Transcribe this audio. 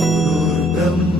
por orgamos.